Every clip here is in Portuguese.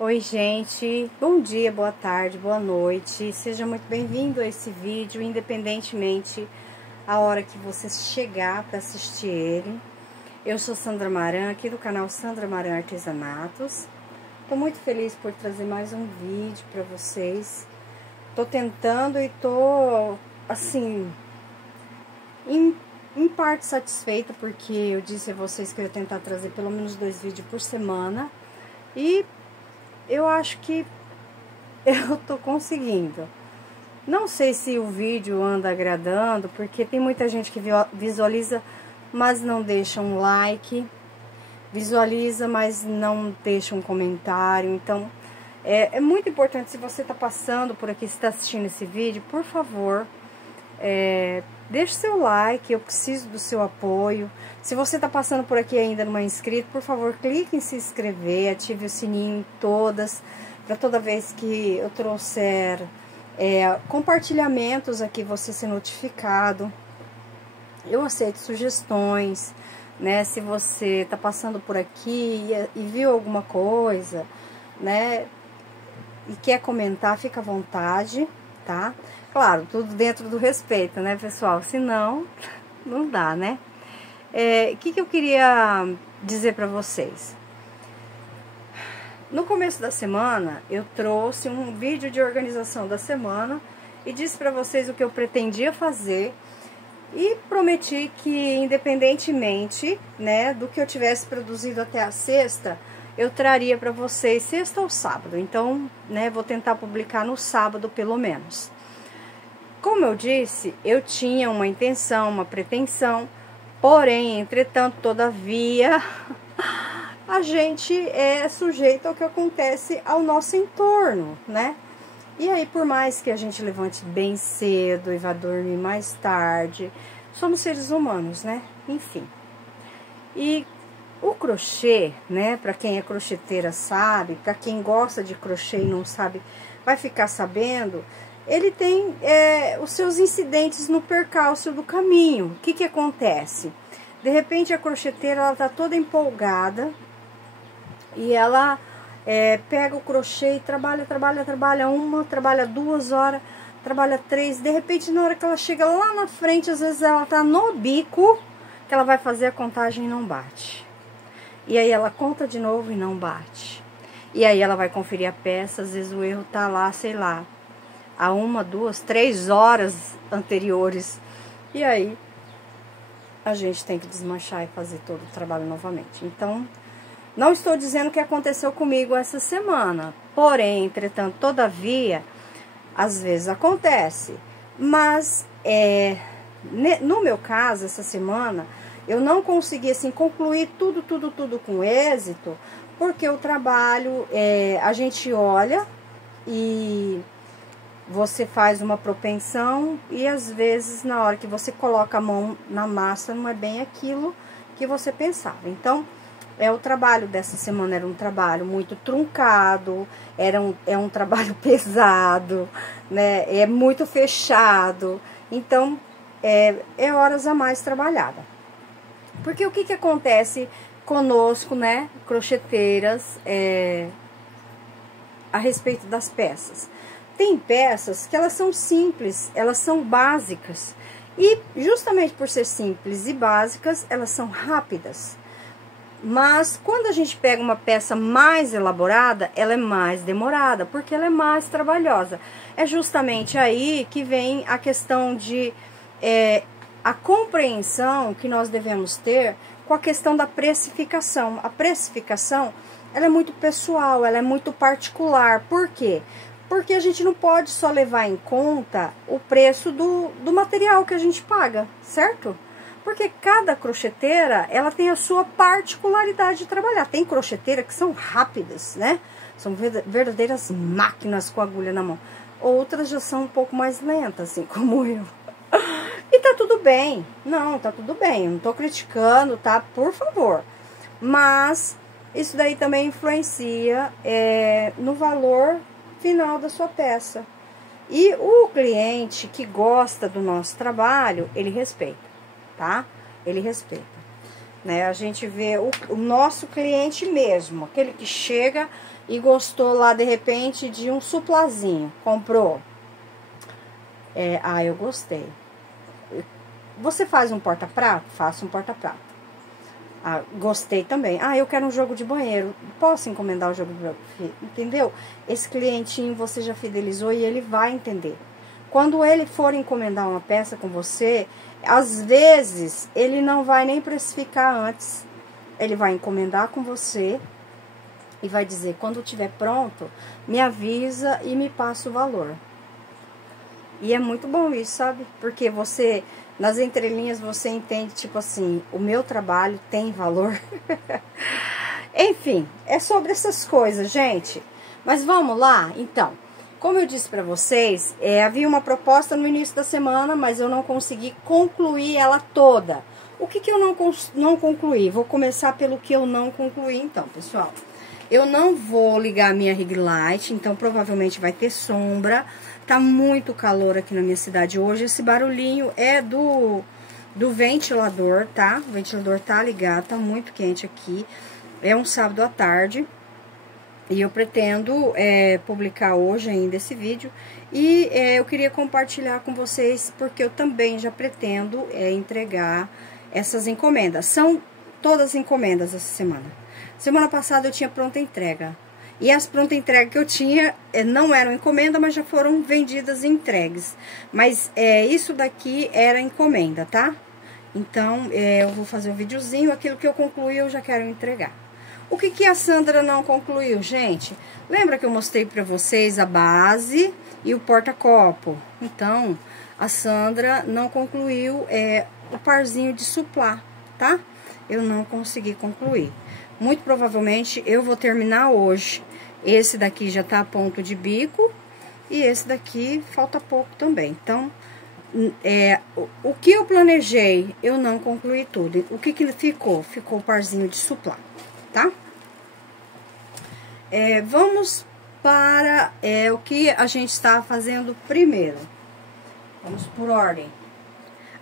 Oi, gente, bom dia, boa tarde, boa noite, seja muito bem-vindo a esse vídeo, independentemente a hora que você chegar para assistir ele. Eu sou Sandra Maran, aqui do canal Sandra Maran Artesanatos. Tô muito feliz por trazer mais um vídeo para vocês. Tô tentando e tô, assim, em parte satisfeita, porque eu disse a vocês que eu ia tentar trazer pelo menos 2 vídeos por semana. E eu acho que eu tô conseguindo. Não sei se o vídeo anda agradando, porque tem muita gente que visualiza, mas não deixa um like. Visualiza, mas não deixa um comentário. Então, é muito importante, se você tá passando por aqui, se tá assistindo esse vídeo, por favor, deixe seu like, eu preciso do seu apoio. Se você tá passando por aqui ainda não é inscrito, por favor, clique em se inscrever, ative o sininho em todas, para toda vez que eu trouxer compartilhamentos aqui, você ser notificado. Eu aceito sugestões, né? Se você tá passando por aqui e viu alguma coisa, né, e quer comentar, fica à vontade, tá? Claro, tudo dentro do respeito, né, pessoal? Senão, não dá, né? O que eu queria dizer pra vocês? No começo da semana, eu trouxe um vídeo de organização da semana e disse pra vocês o que eu pretendia fazer e prometi que, independentemente, né, do que eu tivesse produzido até a sexta, eu traria pra vocês sexta ou sábado. Então, né, vou tentar publicar no sábado, pelo menos. Como eu disse, eu tinha uma intenção, uma pretensão, porém, entretanto, todavia, a gente é sujeito ao que acontece ao nosso entorno, né? E aí, por mais que a gente levante bem cedo e vá dormir mais tarde, somos seres humanos, né? Enfim. E o crochê, né? Para quem é crocheteira sabe, para quem gosta de crochê e não sabe, vai ficar sabendo. Ele tem os seus incidentes no percalço do caminho. O que acontece? De repente a crocheteira, ela tá toda empolgada e ela pega o crochê e trabalha uma, trabalha 2 horas, trabalha 3. De repente, na hora que ela chega lá na frente, às vezes ela tá no bico, que ela vai fazer a contagem e não bate. E aí ela conta de novo e não bate. E aí ela vai conferir a peça, às vezes o erro tá lá, sei lá, a 1, 2, 3 horas anteriores. E aí a gente tem que desmanchar e fazer todo o trabalho novamente. Então, não estou dizendo que aconteceu comigo essa semana, porém, entretanto, todavia, às vezes acontece. Mas, no meu caso, essa semana, eu não consegui, assim, concluir tudo com êxito, porque o trabalho, a gente olha e você faz uma propensão e, às vezes, na hora que você coloca a mão na massa, não é bem aquilo que você pensava. Então, o trabalho dessa semana era um trabalho muito truncado, é um trabalho pesado, né? É muito fechado. Então, é horas a mais trabalhada. Porque o que acontece conosco, né, crocheteiras, a respeito das peças? Tem peças que elas são simples, elas são básicas. E justamente por ser simples e básicas, elas são rápidas. Mas quando a gente pega uma peça mais elaborada, ela é mais demorada, porque ela é mais trabalhosa. É justamente aí que vem a questão de a compreensão que nós devemos ter com a questão da precificação. A precificação, ela é muito pessoal, ela é muito particular. Por quê? Porque a gente não pode só levar em conta o preço do material que a gente paga, certo? Porque cada crocheteira, ela tem a sua particularidade de trabalhar. Tem crocheteira que são rápidas, né? São verdadeiras máquinas com agulha na mão. Outras já são um pouco mais lentas, assim como eu. E tá tudo bem. Não, tá tudo bem. Eu não tô criticando, tá? Por favor. Mas isso daí também influencia no valor final da sua peça. E o cliente que gosta do nosso trabalho, ele respeita, tá? Ele respeita. né? A gente vê o nosso cliente mesmo, aquele que chega e gostou lá, de repente, de um suplazinho, comprou. Eu gostei. Você faz um porta-prato? Faça um porta-prato. Gostei também. Eu quero um jogo de banheiro. Posso encomendar o jogo de banheiro? Entendeu? Esse clientinho você já fidelizou e ele vai entender. Quando ele for encomendar uma peça com você, às vezes ele não vai nem precificar antes. Ele vai encomendar com você e vai dizer, quando estiver pronto, me avisa e me passa o valor. E é muito bom isso, sabe? Porque você, nas entrelinhas, você entende, tipo assim, o meu trabalho tem valor. Enfim, é sobre essas coisas, gente. Mas vamos lá? Então, como eu disse pra vocês, havia uma proposta no início da semana, mas eu não consegui concluir ela toda. O que eu não concluí? Vou começar pelo que eu não concluí, então, pessoal. Eu não vou ligar a minha ring light, então provavelmente vai ter sombra. Tá muito calor aqui na minha cidade hoje. Esse barulhinho é do ventilador, tá? O ventilador tá ligado, tá muito quente aqui. É um sábado à tarde. E eu pretendo publicar hoje ainda esse vídeo. E eu queria compartilhar com vocês, porque eu também já pretendo entregar essas encomendas. São todas encomendas essa semana. Semana passada eu tinha pronta entrega. E as pronta entrega que eu tinha não eram encomenda, mas já foram vendidas e entregues. Mas isso daqui era encomenda, tá? Então, eu vou fazer um videozinho. Aquilo que eu concluí, eu já quero entregar. O que a Sandra não concluiu, gente? Lembra que eu mostrei pra vocês a base e o porta-copo? Então, a Sandra não concluiu o parzinho de suplá, tá? Eu não consegui concluir. Muito provavelmente eu vou terminar hoje. Esse daqui já tá a ponto de bico e esse daqui falta pouco também. Então, o que eu planejei, eu não concluí tudo. O que ficou? Ficou o parzinho de suplá, tá? Vamos para o que a gente está fazendo primeiro. Vamos por ordem.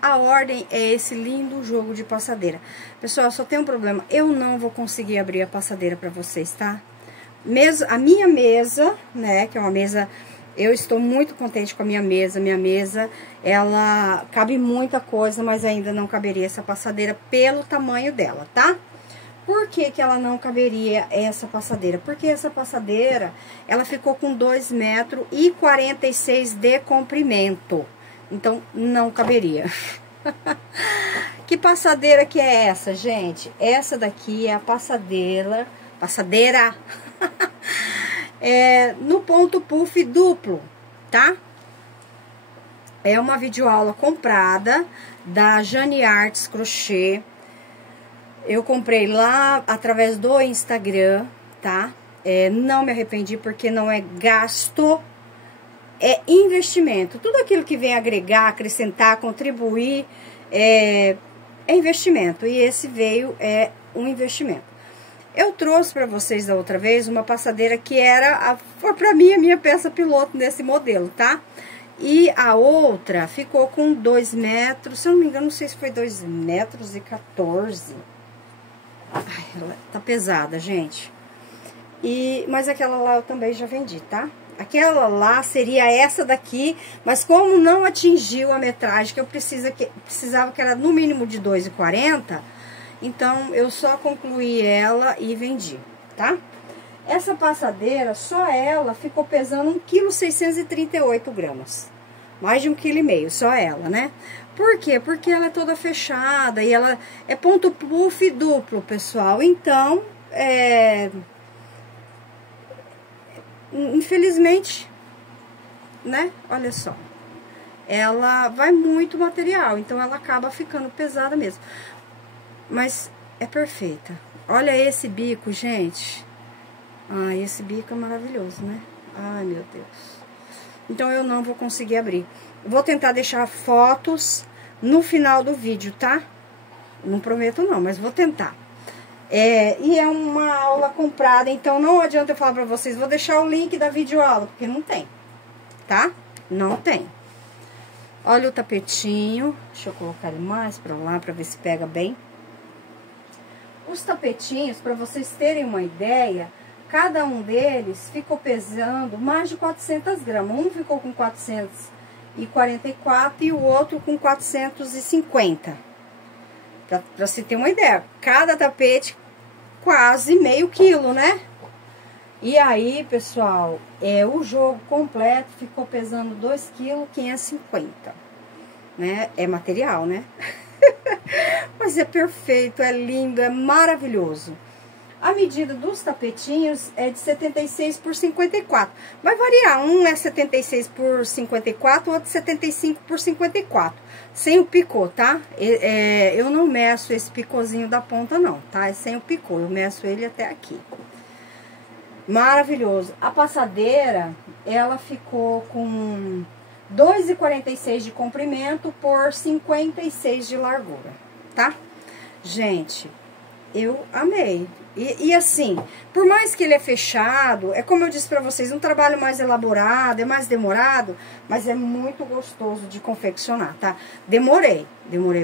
A ordem é esse lindo jogo de passadeira. Pessoal, só tem um problema. Eu não vou conseguir abrir a passadeira para vocês, tá? A minha mesa, né, que é uma mesa... Eu estou muito contente com a minha mesa. Minha mesa, ela cabe muita coisa, mas ainda não caberia essa passadeira pelo tamanho dela, tá? Por que ela não caberia essa passadeira? Porque essa passadeira, ela ficou com 2,46 m de comprimento. Então, não caberia. Que passadeira que é essa, gente? Essa daqui é a passadeira no ponto puff duplo, tá? É uma videoaula comprada da Jane Arts Crochê. Eu comprei lá através do Instagram, tá? Não me arrependi porque não é gasto, é investimento. Tudo aquilo que vem agregar, acrescentar, contribuir, é investimento. E esse veio, um investimento. Eu trouxe para vocês da outra vez uma passadeira que foi para mim a minha peça piloto nesse modelo, tá? E a outra ficou com 2 metros, se eu não me engano, não sei se foi 2,14 metros. Ai, ela tá pesada, gente. Mas aquela lá eu também já vendi, tá? Aquela lá seria essa daqui, mas como não atingiu a metragem que eu precisava, que era no mínimo de 2,40, então eu só concluí ela e vendi, tá? Essa passadeira, só ela, ficou pesando 1,638 kg. Mais de 1,5 kg, só ela, né? Por quê? Porque ela é toda fechada e ela é ponto puff duplo, pessoal. Então, infelizmente, né? Olha só. Ela vai muito material, então ela acaba ficando pesada mesmo. Mas é perfeita. Olha esse bico, gente. Ai, esse bico é maravilhoso, né? Ai, meu Deus. Então, eu não vou conseguir abrir. Vou tentar deixar fotos no final do vídeo, tá? Não prometo não, mas vou tentar. E é uma aula comprada, então não adianta eu falar pra vocês. Vou deixar o link da videoaula, porque não tem, tá? Não tem. Olha o tapetinho. Deixa eu colocar ele mais pra lá, pra ver se pega bem. Os tapetinhos, para vocês terem uma ideia, cada um deles ficou pesando mais de 400 gramas. Um ficou com 444 e o outro com 450. Para se ter uma ideia, cada tapete quase meio quilo, né? E aí, pessoal, o jogo completo ficou pesando 2,550 kg, né? É material, né? Mas é perfeito, é lindo, é maravilhoso. A medida dos tapetinhos é de 76 por 54. Vai variar, um é 76 por 54, outro 75 por 54. Sem o picô, tá? Eu não meço esse picôzinho da ponta não, tá? É sem o picô, eu meço ele até aqui. Maravilhoso. A passadeira, ela ficou com 2,46 de comprimento por 56 de largura, tá? Gente, eu amei. E assim, por mais que ele é fechado, é como eu disse pra vocês, um trabalho mais elaborado, é mais demorado, mas é muito gostoso de confeccionar, tá? Demorei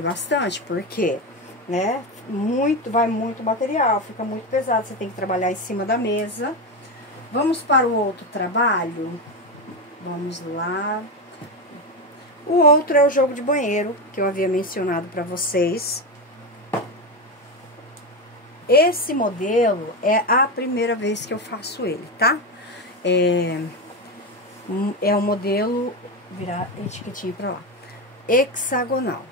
bastante, porque, né, vai muito material, fica muito pesado, você tem que trabalhar em cima da mesa. Vamos para o outro trabalho? Vamos lá. O outro é o jogo de banheiro, que eu havia mencionado pra vocês. Esse modelo é a primeira vez que eu faço ele, tá? É um modelo, virar a etiquetinha pra lá, hexagonal.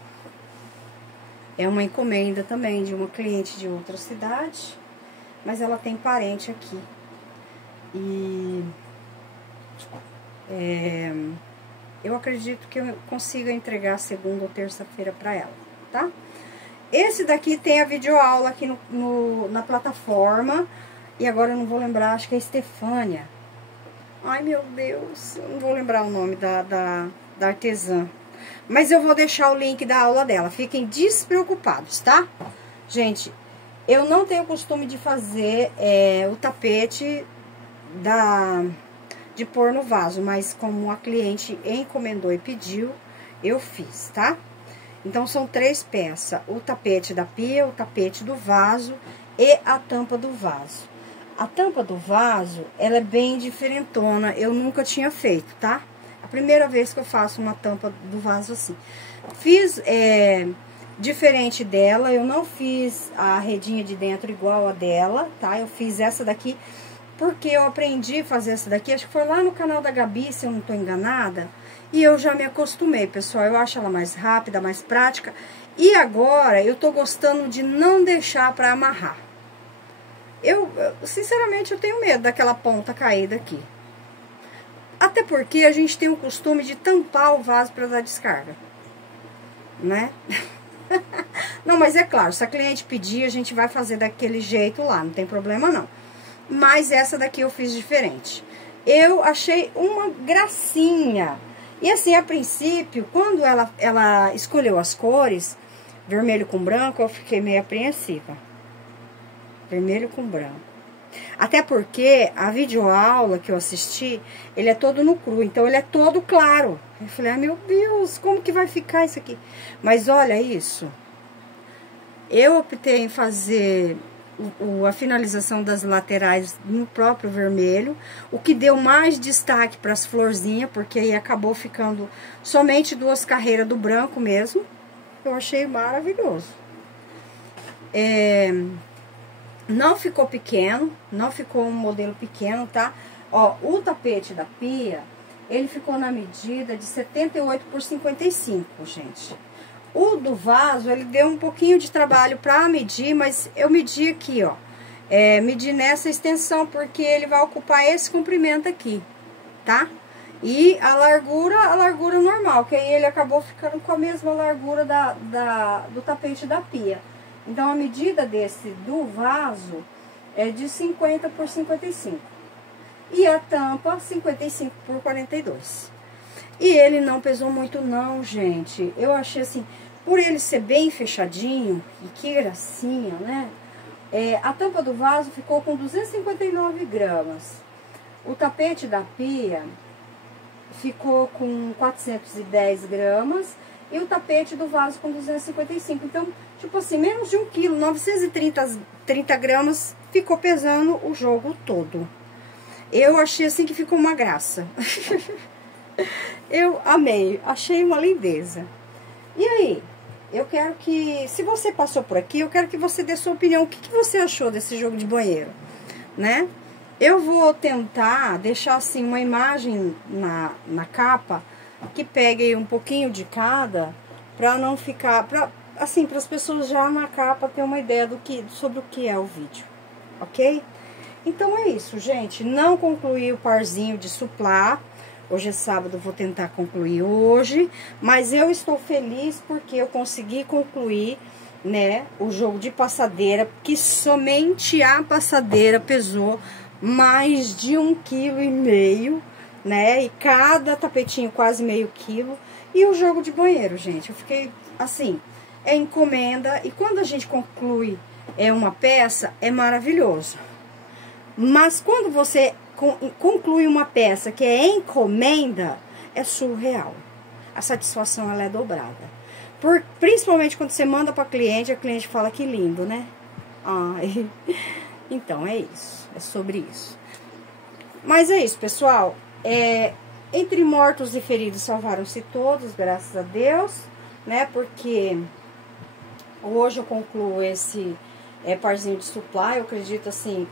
É uma encomenda também de uma cliente de outra cidade, mas ela tem parente aqui. E eu acredito que eu consiga entregar segunda ou terça-feira pra ela, tá? Esse daqui tem a videoaula aqui na plataforma. E agora eu não vou lembrar, acho que é Estefânia. Ai, meu Deus, eu não vou lembrar o nome da artesã. Mas eu vou deixar o link da aula dela, fiquem despreocupados, tá? Gente, eu não tenho costume de fazer o tapete de pôr no vaso, mas como a cliente encomendou e pediu, eu fiz, tá? Então, são 3 peças, o tapete da pia, o tapete do vaso e a tampa do vaso. A tampa do vaso, ela é bem diferentona, eu nunca tinha feito, tá? A primeira vez que eu faço uma tampa do vaso assim. Fiz diferente dela, eu não fiz a redinha de dentro igual a dela, tá? Eu fiz essa daqui porque eu aprendi a fazer essa daqui, acho que foi lá no canal da Gabi, se eu não tô enganada. E eu já me acostumei, pessoal, eu acho ela mais rápida, mais prática. E agora, eu tô gostando de não deixar pra amarrar. Sinceramente, eu tenho medo daquela ponta caída aqui. Até porque a gente tem o costume de tampar o vaso pra dar descarga, né? Não, mas é claro, se a cliente pedir, a gente vai fazer daquele jeito lá, não tem problema não. Mas essa daqui eu fiz diferente. Eu achei uma gracinha. E assim, a princípio, quando ela escolheu as cores, vermelho com branco, eu fiquei meio apreensiva. Vermelho com branco. Até porque a videoaula que eu assisti, ele é todo no cru, então ele é todo claro. Eu falei, ah, meu Deus, como que vai ficar isso aqui? Mas olha isso. Eu optei em fazer a finalização das laterais no próprio vermelho, o que deu mais destaque para as florzinhas, porque aí acabou ficando somente 2 carreiras do branco mesmo. Eu achei maravilhoso. Não ficou pequeno, não ficou um modelo pequeno, tá? Ó, o tapete da pia, ele ficou na medida de 78 por 55, gente. O do vaso, ele deu um pouquinho de trabalho pra medir, mas eu medi aqui, ó. Medi nessa extensão, porque ele vai ocupar esse comprimento aqui, tá? E a largura normal, que aí ele acabou ficando com a mesma largura do tapete da pia. Então, a medida desse do vaso é de 50 por 55. E a tampa, 55 por 42. E ele não pesou muito não, gente. Eu achei assim, por ele ser bem fechadinho, e que gracinha, né? A tampa do vaso ficou com 259 gramas. O tapete da pia ficou com 410 gramas. E o tapete do vaso com 255. Então, tipo assim, menos de 1 quilo, 930 gramas, ficou pesando o jogo todo. Eu achei assim que ficou uma graça. Eu amei, achei uma lindeza. E aí, eu quero que, se você passou por aqui, eu quero que você dê sua opinião. O que você achou desse jogo de banheiro, né? Eu vou tentar deixar assim uma imagem na capa que pegue um pouquinho de cada, pra não ficar, assim, para as pessoas já na capa ter uma ideia sobre o que é o vídeo, ok? Então é isso, gente. Não concluí o parzinho de suplá. Hoje é sábado, vou tentar concluir hoje. Mas eu estou feliz porque eu consegui concluir, né, o jogo de passadeira, que somente a passadeira pesou mais de 1,5 kg, né? E cada tapetinho quase meio quilo. E o jogo de banheiro, gente, eu fiquei assim, é encomenda. E quando a gente conclui uma peça, é maravilhoso. Mas quando você conclui uma peça que é encomenda, é surreal. A satisfação, ela é dobrada. Principalmente quando você manda para a cliente fala que lindo, né? Ai. Então, é isso. É sobre isso. Mas é isso, pessoal. Entre mortos e feridos, salvaram-se todos, graças a Deus, né? Porque hoje eu concluo esse parzinho de supply. Eu acredito assim...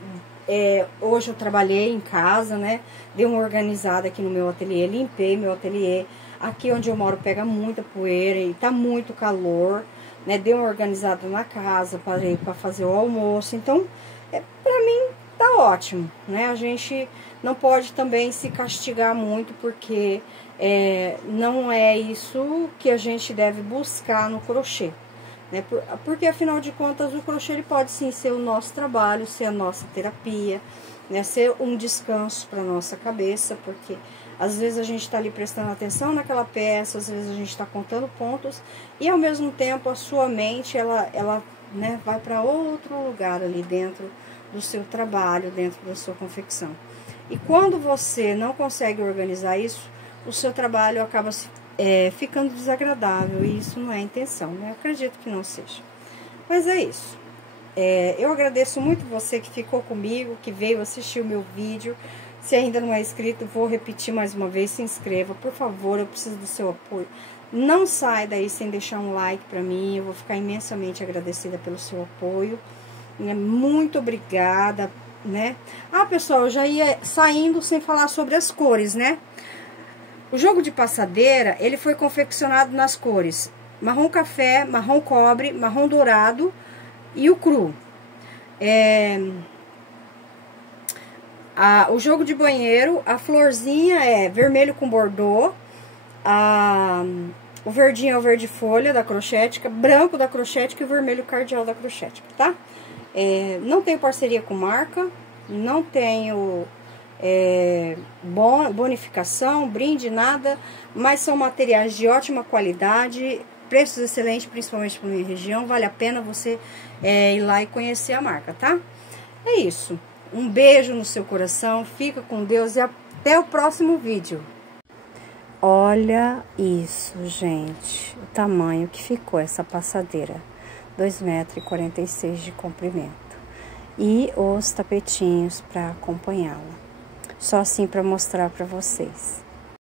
hoje eu trabalhei em casa, né? Dei uma organizada aqui no meu ateliê, limpei meu ateliê. Aqui onde eu moro pega muita poeira e tá muito calor, né? Dei uma organizada na casa, parei para fazer o almoço. Então, pra mim tá ótimo, né? A gente não pode também se castigar muito, porque não é isso que a gente deve buscar no crochê. Né? Porque afinal de contas o crochê ele pode sim ser o nosso trabalho, ser a nossa terapia, né? Ser um descanso para nossa cabeça, porque às vezes a gente está ali prestando atenção naquela peça, às vezes a gente está contando pontos e ao mesmo tempo a sua mente ela né, vai para outro lugar ali dentro do seu trabalho, dentro da sua confecção. E quando você não consegue organizar isso, o seu trabalho acaba ficando desagradável, e isso não é a intenção, né? Eu acredito que não seja. Mas é isso. Eu agradeço muito você que ficou comigo, que veio assistir o meu vídeo. Se ainda não é inscrito, vou repetir mais uma vez, se inscreva, por favor, eu preciso do seu apoio. Não sai daí sem deixar um like pra mim, eu vou ficar imensamente agradecida pelo seu apoio. Muito obrigada, né? Pessoal, eu já ia saindo sem falar sobre as cores, né? O jogo de passadeira, ele foi confeccionado nas cores marrom café, marrom cobre, marrom dourado e o cru. O jogo de banheiro, a florzinha é vermelho com bordô, o verdinho é o verde folha da Crochética, branco da Crochética e o vermelho cardeal da Crochética, tá? Não tenho parceria com marca, não tenho... bonificação, brinde, nada, mas são materiais de ótima qualidade, preços excelentes, principalmente para minha região. Vale a pena você ir lá e conhecer a marca, tá? É isso. Um beijo no seu coração, fica com Deus e até o próximo vídeo. Olha isso, gente, o tamanho que ficou essa passadeira, 2,46 m de comprimento, e os tapetinhos para acompanhá-la. Só assim para mostrar para vocês.